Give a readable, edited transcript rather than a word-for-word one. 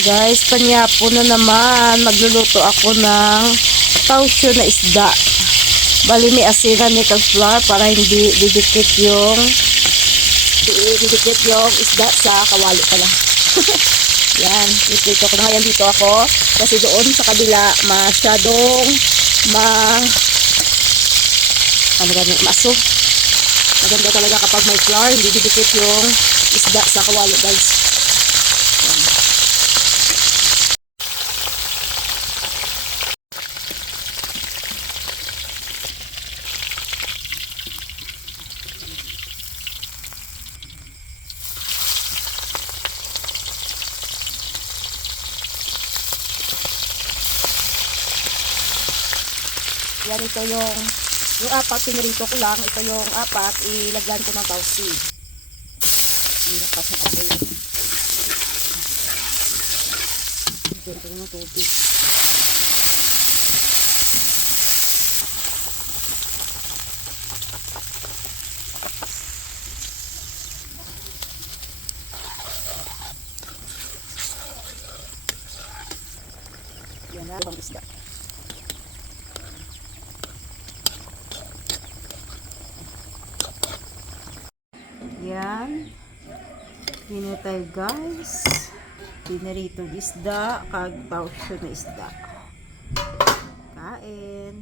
Guys, panyapo na naman. Magluluto ako ng taucho na isda. Bali may asinan ni flour para hindi didikit yung isda sa kawali pala. Yan, ito ko na ngayon dito ako kasi doon sa kabila masyadong maaso. Maganda talaga kapag may flour, hindi didikit yung isda sa kawali, guys. Yan, ito yung apat, pinirito ko lang. Ito yung apat, ilagyan ko ng tausi. Ilapas na ako yun. Ilagyan ko ng tubig. Yan na, ibang isda. Yan. Yun tayo, guys. Pinaritong isda, kag taucho na isda. Kain.